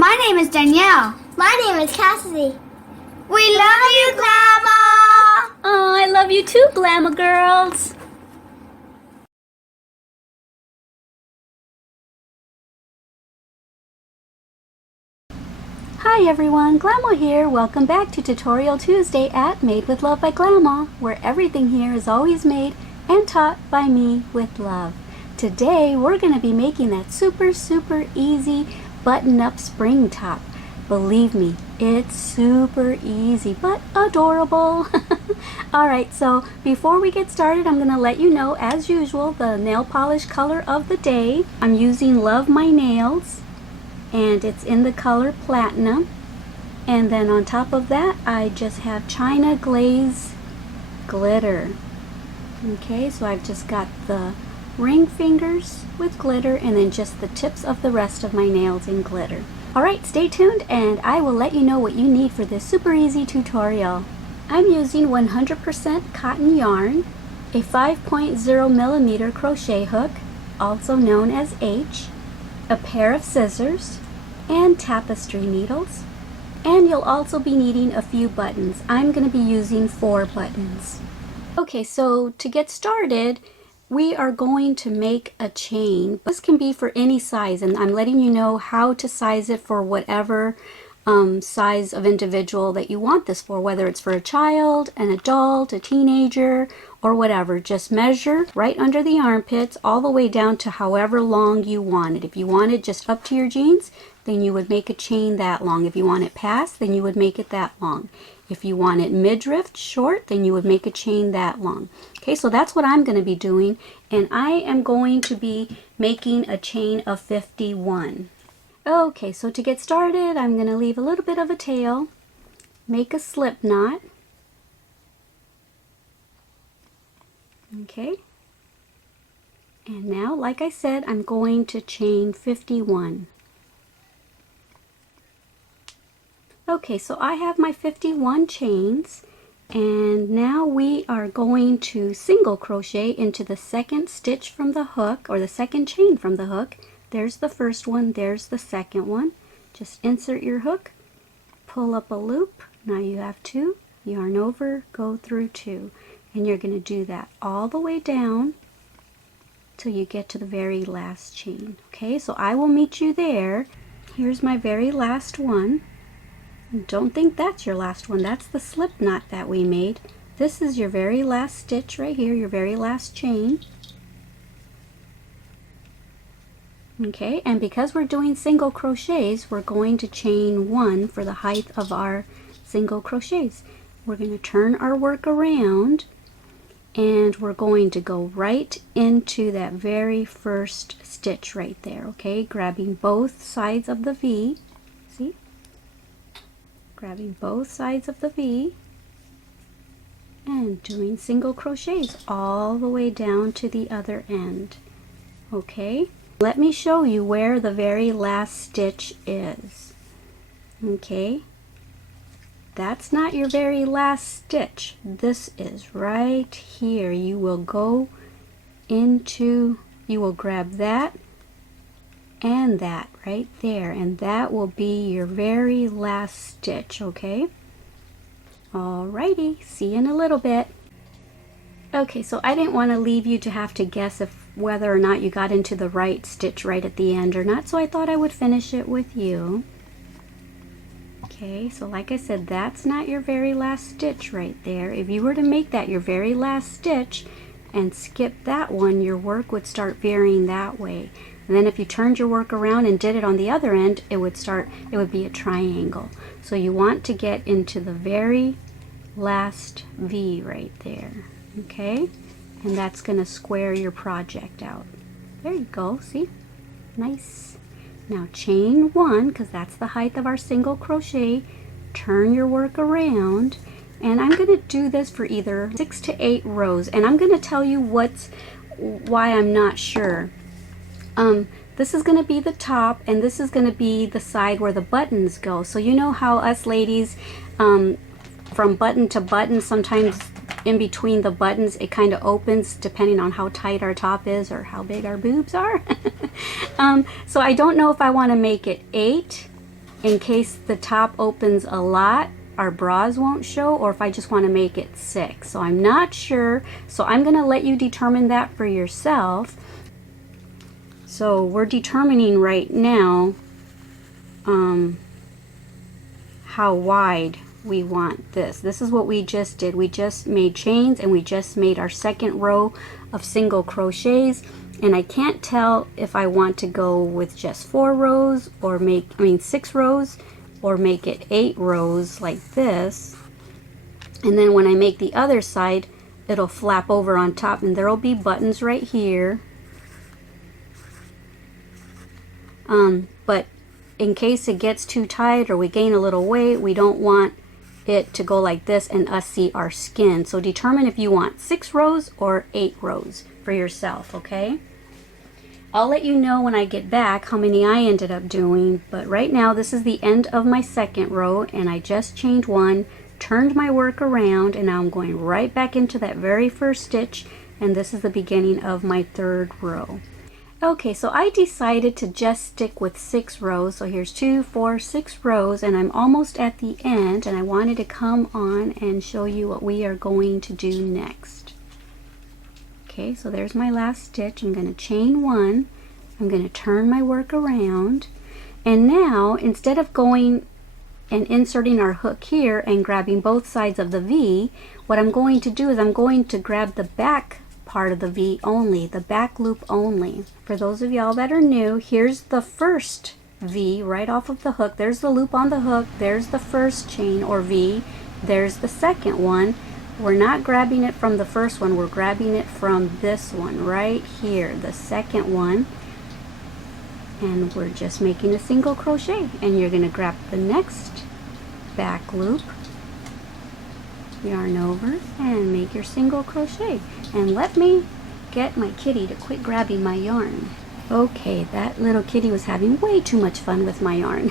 My name is Danielle. My name is Cassidy. We love you, Glama! Oh, I love you too, Glama girls. Hi everyone, Glama here. Welcome back to Tutorial Tuesday at Made with Love by Glama, where everything here is always made and taught by me with love. Today we're going to be making that super easy button-up spring top. Believe me, it's super easy but adorable. Alright, so before we get started, I'm going to let you know, as usual, the nail polish color of the day. I'm using Love My Nails, and it's in the color Platinum. And then on top of that, I just have China Glaze glitter. Okay, so I've just got the ring fingers with glitter and then just the tips of the rest of my nails in glitter. Alright, stay tuned and I will let you know what you need for this super easy tutorial. I'm using 100% cotton yarn, a 5.0 millimeter crochet hook, also known as H, a pair of scissors, and tapestry needles. And you'll also be needing a few buttons. I'm going to be using 4 buttons. Okay, so to get started, we are going to make a chain. This can be for any size, and I'm letting you know how to size it for whatever size of individual that you want this for, whether it's for a child, an adult, a teenager, or whatever. Just measure right under the armpits all the way down to however long you want it. If you want it just up to your jeans, then you would make a chain that long. If you want it past, then you would make it that long. If you want it midriff short, then you would make a chain that long. Okay, so that's what I'm going to be doing, and I am going to be making a chain of 51. Okay, so to get started, I'm going to leave a little bit of a tail, make a slip knot. Okay, and now, like I said, I'm going to chain 51. Okay, so I have my 51 chains, and now we are going to single crochet into the second stitch from the hook, or the second chain from the hook. There's the first one, there's the second one. Just insert your hook, pull up a loop. Now you have 2, yarn over, go through 2. And you're going to do that all the way down till you get to the very last chain. Okay, so I will meet you there. Here's my very last one. Don't think that's your last one. That's the slip knot that we made. This is your very last stitch right here, your very last chain. Okay, and because we're doing single crochets, we're going to chain 1 for the height of our single crochets. We're going to turn our work around, and we're going to go right into that very first stitch right there. Okay, grabbing both sides of the V. See? Grabbing both sides of the V and doing single crochets all the way down to the other end. Okay, let me show you where the very last stitch is. Okay, that's not your very last stitch. This is right here. You will go into, you will grab that and that right there, and that will be your very last stitch. Okay, alrighty, see you in a little bit. Okay, so I didn't want to leave you to have to guess if whether or not you got into the right stitch right at the end or not, so I thought I would finish it with you. Okay, so like I said, that's not your very last stitch right there. If you were to make that your very last stitch and skip that one, your work would start veering that way. And then if you turned your work around and did it on the other end, it would be a triangle. So you want to get into the very last V right there. Okay, and that's going to square your project out. There you go, see? Nice. Now chain 1, because that's the height of our single crochet. Turn your work around, and I'm going to do this for either 6 to 8 rows, and I'm going to tell you why I'm not sure. This is going to be the top, and this is going to be the side where the buttons go. So you know how us ladies, from button to button, sometimes in between the buttons it kind of opens depending on how tight our top is or how big our boobs are. So I don't know if I want to make it 8 in case the top opens a lot, our bras won't show, or if I just want to make it 6. So I'm not sure, so I'm going to let you determine that for yourself. So we're determining right now how wide we want this. This is what we just did. We just made chains and we just made our second row of single crochets, and I can't tell if I want to go with just 4 rows or 6 rows, or make it 8 rows like this. And then when I make the other side, it'll flap over on top and there'll be buttons right here. But in case it gets too tight or we gain a little weight, we don't want it to go like this and us see our skin. So determine if you want 6 rows or 8 rows for yourself, okay? I'll let you know when I get back how many I ended up doing, but right now this is the end of my second row and I just chained 1, turned my work around, and now I'm going right back into that very first stitch, and this is the beginning of my third row. Okay, so I decided to just stick with 6 rows. So here's 2, 4, 6 rows, and I'm almost at the end, and I wanted to come on and show you what we are going to do next. Okay, so there's my last stitch. I'm going to chain 1. I'm going to turn my work around, and now instead of going and inserting our hook here and grabbing both sides of the V, what I'm going to do is I'm going to grab the back part of the V only, the back loop only. For those of y'all that are new, here's the first V right off of the hook. There's the loop on the hook. There's the first chain or V. There's the second one. We're not grabbing it from the first one. We're grabbing it from this one right here, the second one. And we're just making a single crochet. And you're going to grab the next back loop, yarn over, and make your single crochet. And let me get my kitty to quit grabbing my yarn. Okay, that little kitty was having way too much fun with my yarn.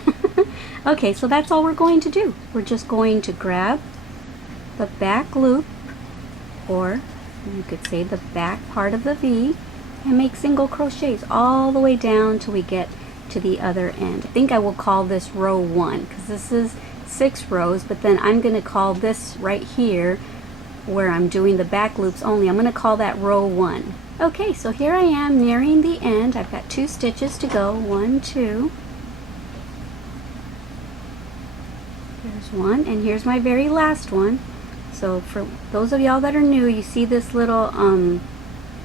Okay, so that's all we're going to do. We're just going to grab the back loop, or you could say the back part of the V, and make single crochets all the way down till we get to the other end. I think I will call this row 1 because this is 6 rows, but then I'm going to call this right here where I'm doing the back loops only, I'm going to call that row 1. Okay, so here I am nearing the end. I've got 2 stitches to go. 1, 2. There's 1, and here's my very last one. So for those of y'all that are new, you see this little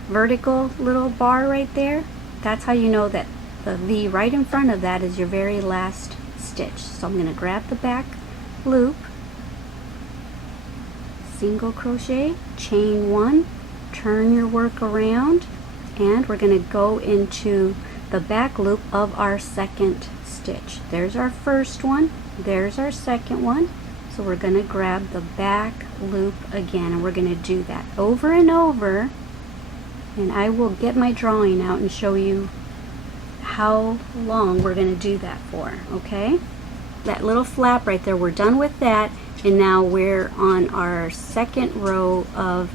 vertical little bar right there? That's how you know that the V right in front of that is your very last stitch. So I'm going to grab the back loop, single crochet, chain 1, turn your work around, and we're going to go into the back loop of our second stitch. There's our first one, there's our second one. So we're going to grab the back loop again, and we're going to do that over and over, and I will get my drawing out and show you how long we're going to do that for. Okay, that little flap right there, we're done with that, and now we're on our second row of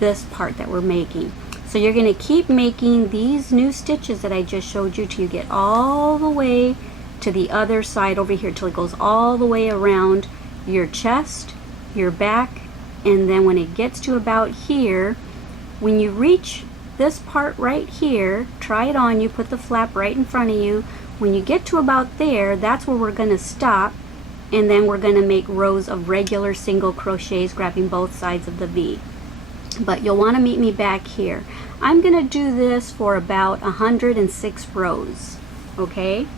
this part that we're making. So you're going to keep making these new stitches that I just showed you till you get all the way to the other side over here, till it goes all the way around your chest, your back, and then when it gets to about here, when you reach this part right here, try it on, you put the flap right in front of you. When you get to about there, that's where we're going to stop, and then we're going to make rows of regular single crochets grabbing both sides of the V. But you'll want to meet me back here. I'm going to do this for about 106 rows. Okay,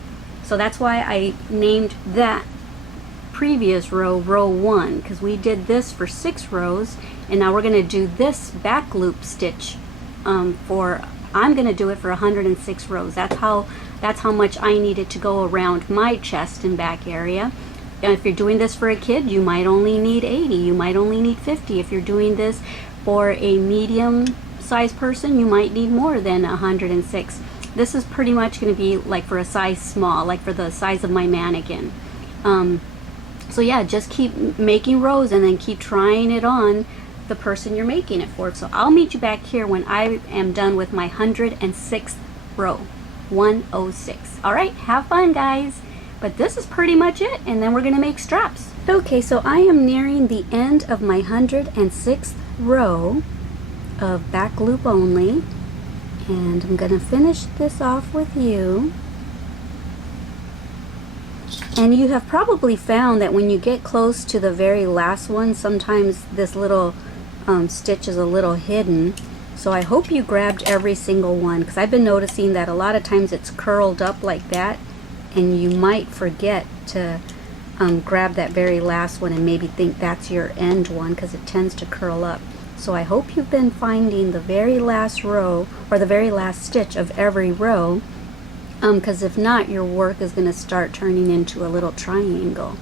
so that's why I named that previous row row 1, because we did this for 6 rows, and now we're going to do this back loop stitch I'm going to do it for 106 rows. That's how much I needed to go around my chest and back area. And if you're doing this for a kid, you might only need 80, you might only need 50. If you're doing this for a medium sized person, you might need more than 106. This is pretty much going to be like for a size small, like for the size of my mannequin. So yeah, just keep making rows and then keep trying it on the person you're making it for. So I'll meet you back here when I am done with my 106th row. 106. All right, have fun, guys. But this is pretty much it, and then we're going to make straps. Okay, so I am nearing the end of my 106th row of back loop only, and I'm going to finish this off with you. And you have probably found that when you get close to the very last one, sometimes this little stitch is a little hidden. So I hope you grabbed every single one, because I've been noticing that a lot of times it's curled up like that, and you might forget to grab that very last one and maybe think that's your end one, because it tends to curl up. So I hope you've been finding the very last row or the very last stitch of every row, because if not, your work is going to start turning into a little triangle.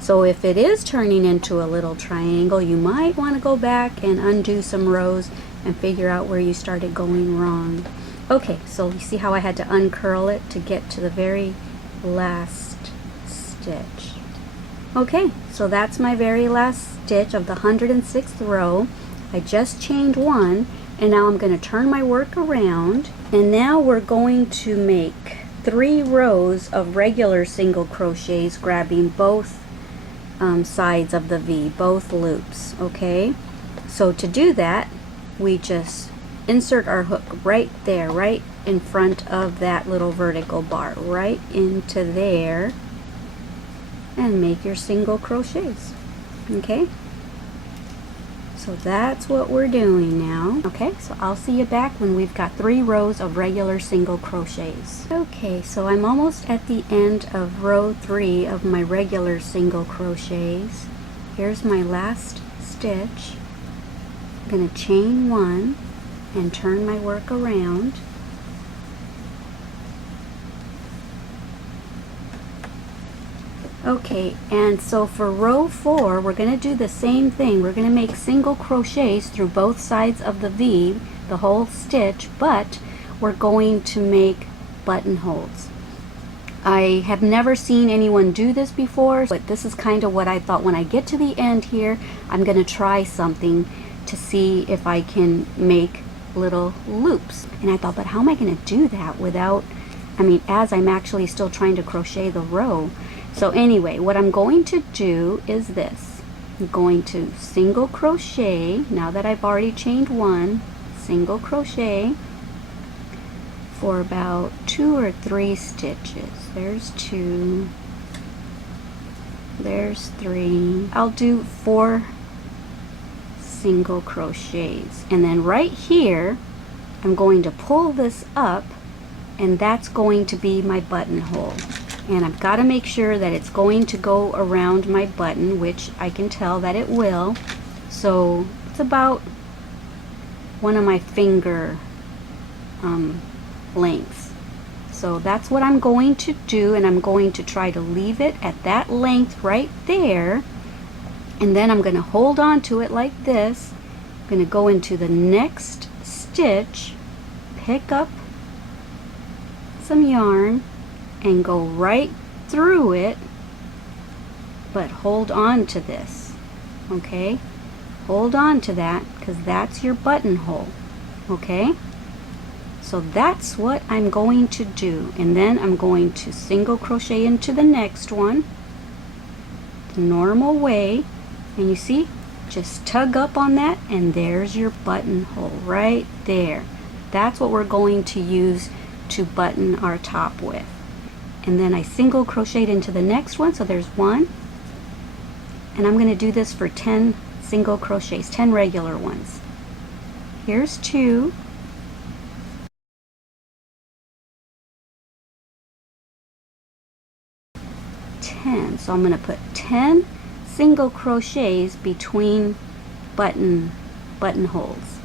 So if it is turning into a little triangle, you might want to go back and undo some rows and figure out where you started going wrong. Okay, so you see how I had to uncurl it to get to the very last stitch. Okay, so that's my very last stitch of the 106th row. I just chained one, and now I'm going to turn my work around, and now we're going to make 3 rows of regular single crochets, grabbing both sides of the V, both loops. Okay, so to do that, we just insert our hook right there, right in front of that little vertical bar, right into there, and make your single crochets. Okay, so that's what we're doing now. Okay, so I'll see you back when we've got 3 rows of regular single crochets. Okay, so I'm almost at the end of row 3 of my regular single crochets. Here's my last stitch. I'm going to chain 1 and turn my work around. Okay, and so for row 4, we're going to do the same thing. We're going to make single crochets through both sides of the V, the whole stitch, but we're going to make buttonholes. I have never seen anyone do this before, but this is kind of what I thought. When I get to the end here, I'm going to try something to see if I can make little loops. And I thought, but how am I going to do that without, as I'm actually still trying to crochet the row? So anyway, what I'm going to do is this. I'm going to single crochet, now that I've already chained 1, single crochet for about 2 or 3 stitches. There's 2, there's 3. I'll do 4 single crochets, and then right here I'm going to pull this up, and that's going to be my buttonhole. And I've got to make sure that it's going to go around my button, which I can tell that it will. So it's about one of my finger lengths. So that's what I'm going to do, and I'm going to try to leave it at that length right there. And then I'm going to hold on to it like this. I'm going to go into the next stitch, pick up some yarn, and go right through it, but hold on to this. Okay, hold on to that, because that's your buttonhole. Okay, so that's what I'm going to do, and then I'm going to single crochet into the next one the normal way, and you see, just tug up on that, and there's your buttonhole right there. That's what we're going to use to button our top with. And then I single crocheted into the next one, so there's 1, and I'm going to do this for 10 single crochets, 10 regular ones. Here's 2, so I'm going to put 10 single crochets between buttonholes.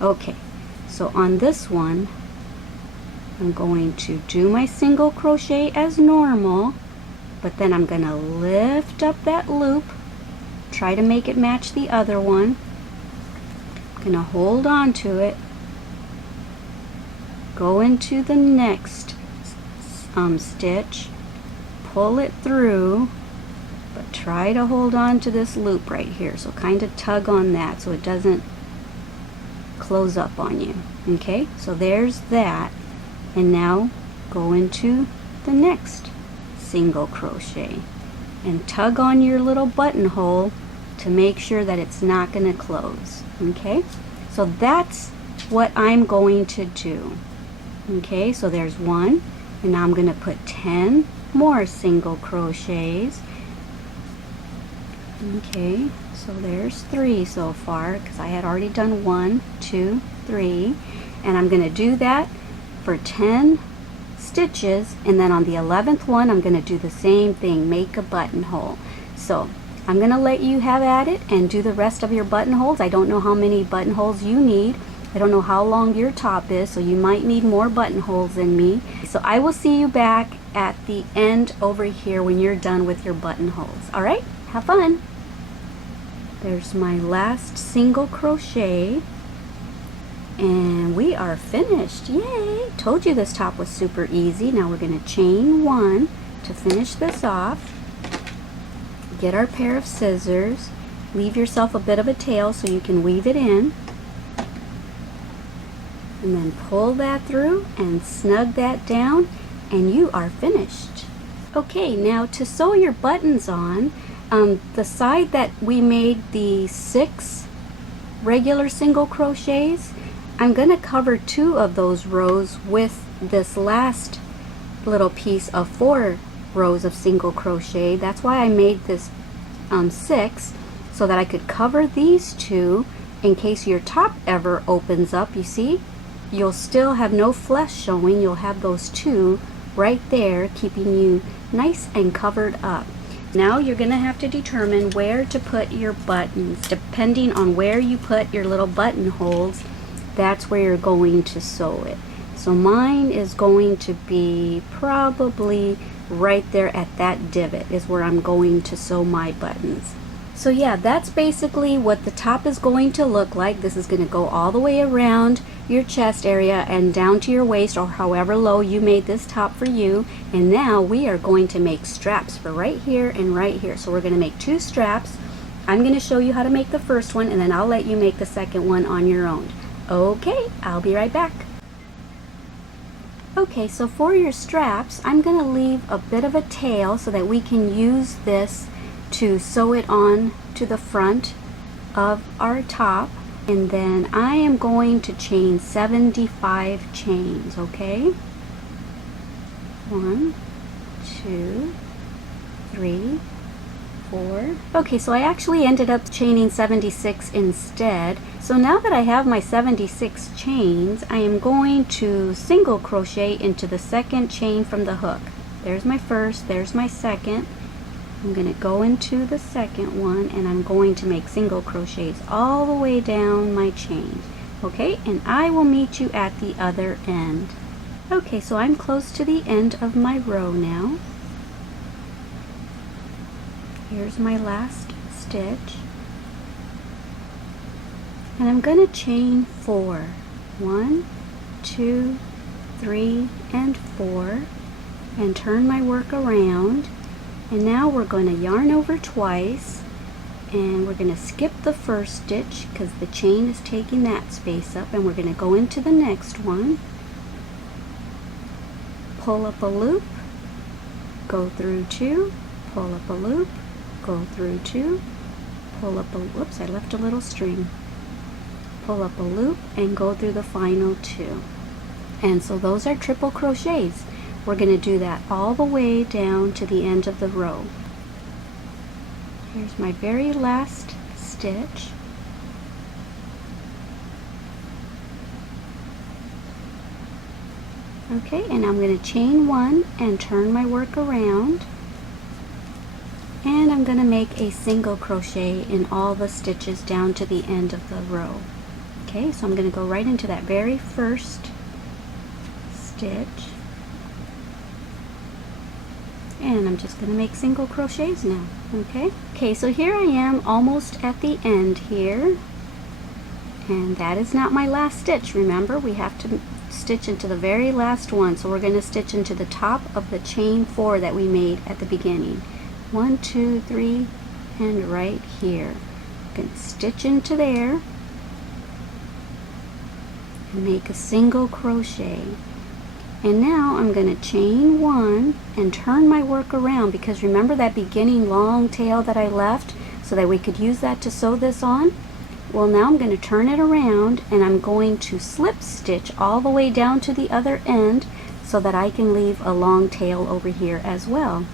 Okay, so on this one I'm going to do my single crochet as normal, but then I'm going to lift up that loop, try to make it match the other one. I'm going to hold on to it, go into the next stitch, pull it through, but try to hold on to this loop right here. So kind of tug on that so it doesn't close up on you. Okay, so there's that. And now go into the next single crochet and tug on your little buttonhole to make sure that it's not going to close. Okay, so that's what I'm going to do. Okay, so there's one, and now I'm going to put 10 more single crochets. Okay, so there's 3 so far because I had already done 1, 2, 3, and I'm going to do that for 10 stitches, and then on the 11th one I'm going to do the same thing, make a buttonhole. So I'm going to let you have at it and do the rest of your buttonholes. I don't know how many buttonholes you need. I don't know how long your top is, so you might need more buttonholes than me. So I will see you back at the end over here when you're done with your buttonholes. All right, have fun. There's my last single crochet, and we are finished. Yay! Told you this top was super easy. Now we're going to chain 1 to finish this off. Get our pair of scissors. Leave yourself a bit of a tail so you can weave it in. And then pull that through and snug that down, and you are finished. Okay, now to sew your buttons on, the side that we made the 6 regular single crochets, I'm going to cover 2 of those rows with this last little piece of 4 rows of single crochet. That's why I made this 6, so that I could cover these 2 in case your top ever opens up. You see, you'll still have no flesh showing. You'll have those 2 right there keeping you nice and covered up. Now you're going to have to determine where to put your buttons. Depending on where you put your little buttonholes, that's where you're going to sew it. So mine is going to be probably right there at that divot is where I'm going to sew my buttons. So yeah, that's basically what the top is going to look like. This is going to go all the way around your chest area and down to your waist, or however low you made this top for you. And now we are going to make straps for right here and right here. So we're going to make 2 straps. I'm going to show you how to make the first one, and then I'll let you make the second one on your own. Okay, I'll be right back. Okay, so for your straps, I'm going to leave a bit of a tail so that we can use this to sew it on to the front of our top. And then I am going to chain 75 chains, okay? 1, 2, 3, 4. Okay, so I actually ended up chaining 76 instead. So now that I have my 76 chains, I am going to single crochet into the second chain from the hook. There's my first, there's my second. I'm going to go into the second one, and I'm going to make single crochets all the way down my chain. Okay, and I will meet you at the other end. Okay, so I'm close to the end of my row now. Here's my last stitch. And I'm going to chain 4. 1, 2, 3, and 4. And turn my work around. And now we're going to yarn over twice, and we're going to skip the first stitch because the chain is taking that space up, and we're going to go into the next one, pull up a loop, go through 2, pull up a loop, go through 2, pull up a, whoops, I left a little string, pull up a loop, and go through the final 2. And so those are triple crochets. We're going to do that all the way down to the end of the row. Here's my very last stitch. Okay, and I'm going to chain 1 and turn my work around. And I'm going to make a single crochet in all the stitches down to the end of the row. Okay, so I'm going to go right into that very first stitch. And I'm just going to make single crochets now. Okay, so here I am almost at the end here, and that is not my last stitch. Remember, we have to stitch into the very last one, so we're going to stitch into the top of the chain 4 that we made at the beginning. 1, 2, 3, and right here. I'm going to stitch into there and make a single crochet. And now I'm going to chain 1 and turn my work around, because remember that beginning long tail that I left so that we could use that to sew this on? Well, now I'm going to turn it around and I'm going to slip stitch all the way down to the other end so that I can leave a long tail over here as well.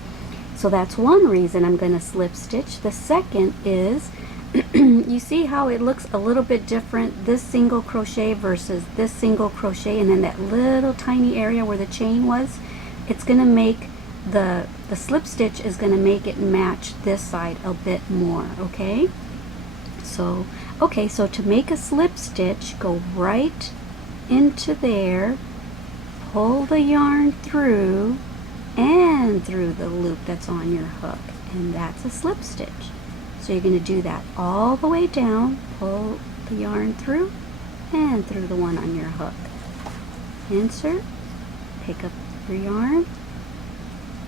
So that's one reason I'm going to slip stitch. The second is, you see how it looks a little bit different, this single crochet versus this single crochet, and then that little tiny area where the chain was? It's going to make the slip stitch is going to make it match this side a bit more, okay? So, okay, so to make a slip stitch, go right into there, pull the yarn through and through the loop that's on your hook, and that's a slip stitch. So you're going to do that all the way down, pull the yarn through and through the one on your hook. Insert, pick up your yarn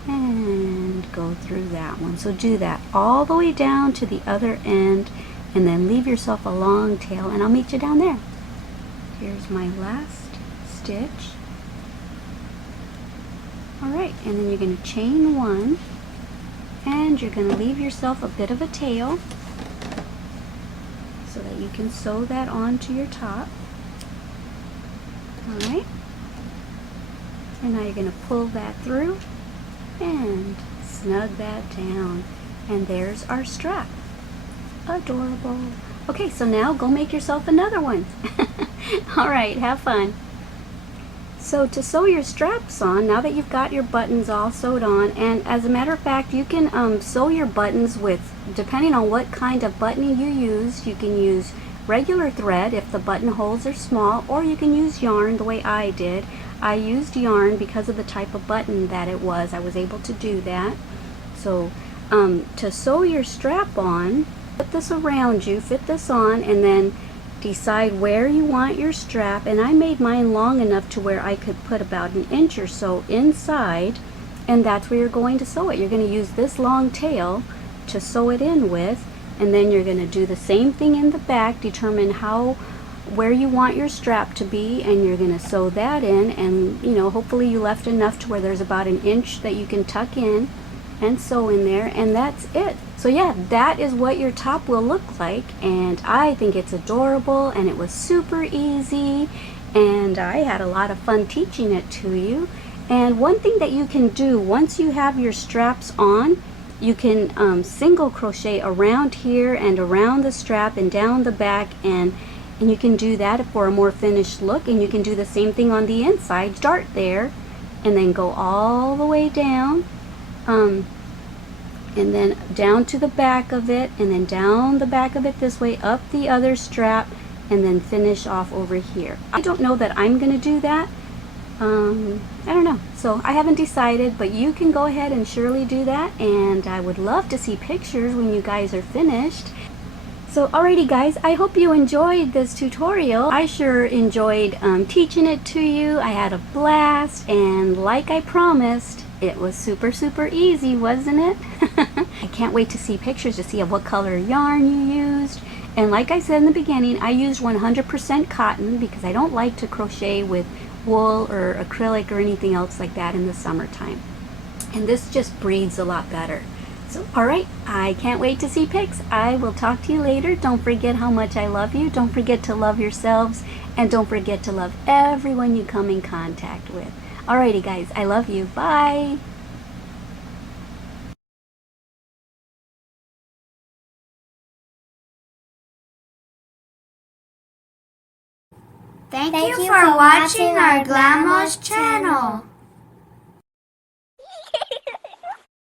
and go through that one. So do that all the way down to the other end, and then leave yourself a long tail, and I'll meet you down there. Here's my last stitch. Alright, and then you're going to chain 1, and you're going to leave yourself a bit of a tail so that you can sew that onto your top. Alright, and now you're going to pull that through and snug that down, and there's our strap. Adorable. Okay, so now go make yourself another one. Alright, have fun. So to sew your straps on, now that you've got your buttons all sewed on, and as a matter of fact, you can sew your buttons with, depending on what kind of buttoning you use, you can use regular thread if the buttonholes are small, or you can use yarn the way I did. I used yarn because of the type of button that it was. I was able to do that. So to sew your strap on, put this around you, fit this on, and then decide where you want your strap. And I made mine long enough to where I could put about 1 inch or so inside, and that's where you're going to sew it. You're going to use this long tail to sew it in with, and then you're going to do the same thing in the back, determine where you want your strap to be, and you're going to sew that in, and you know, hopefully you left enough to where there's about 1 inch that you can tuck in and sew in there, and that's it. So yeah, that is what your top will look like, and I think it's adorable, and it was super easy, and I had a lot of fun teaching it to you. And one thing that you can do once you have your straps on, you can single crochet around here and around the strap and down the back, and you can do that for a more finished look. And you can do the same thing on the inside. Start there and then go all the way down, and then down to the back of it, and then down the back of it this way, up the other strap, and then finish off over here. I don't know that I'm going to do that. I don't know. So I haven't decided, but you can go ahead and surely do that, and I would love to see pictures when you guys are finished. So alrighty guys, I hope you enjoyed this tutorial. I sure enjoyed teaching it to you. I had a blast, and like I promised, it was super easy, wasn't it? I can't wait to see pictures to see what color yarn you used. And like I said in the beginning, I used 100% cotton because I don't like to crochet with wool or acrylic or anything else like that in the summertime. And this just breathes a lot better. So alright, I can't wait to see pics. I will talk to you later. Don't forget how much I love you. Don't forget to love yourselves, and don't forget to love everyone you come in contact with. Alrighty guys, I love you. Bye! Thank you for watching our Glama's channel.